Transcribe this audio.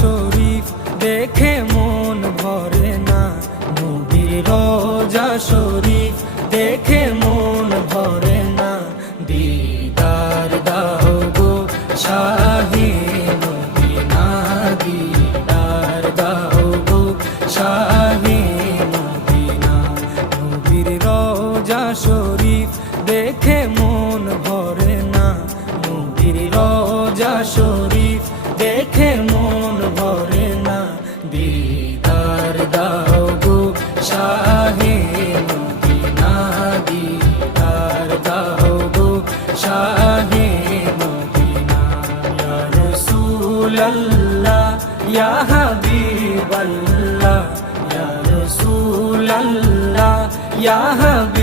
শরীফ দেখে মন ভরে না, নবীর রওজা শরীফ দেখে মন ভরে না। দিদার দাও গো শাহে মদিনা, দিদার দাও গো শাহে মদিনা। নবীর রওজা শরীফ দেখে মন ভরে না, নবীর রওজা শরীফ দেখে মন ভরে না। দিদার দাও গো শাহে মদিনা, দিদার দাও গো শাহে মদিনা। ইয়া রাসূলাল্লাহ ইয়া হাবিবাল্লাহ, ইয়া রাসূলাল্লাহ ইয়া হাবিবাল্লাহ।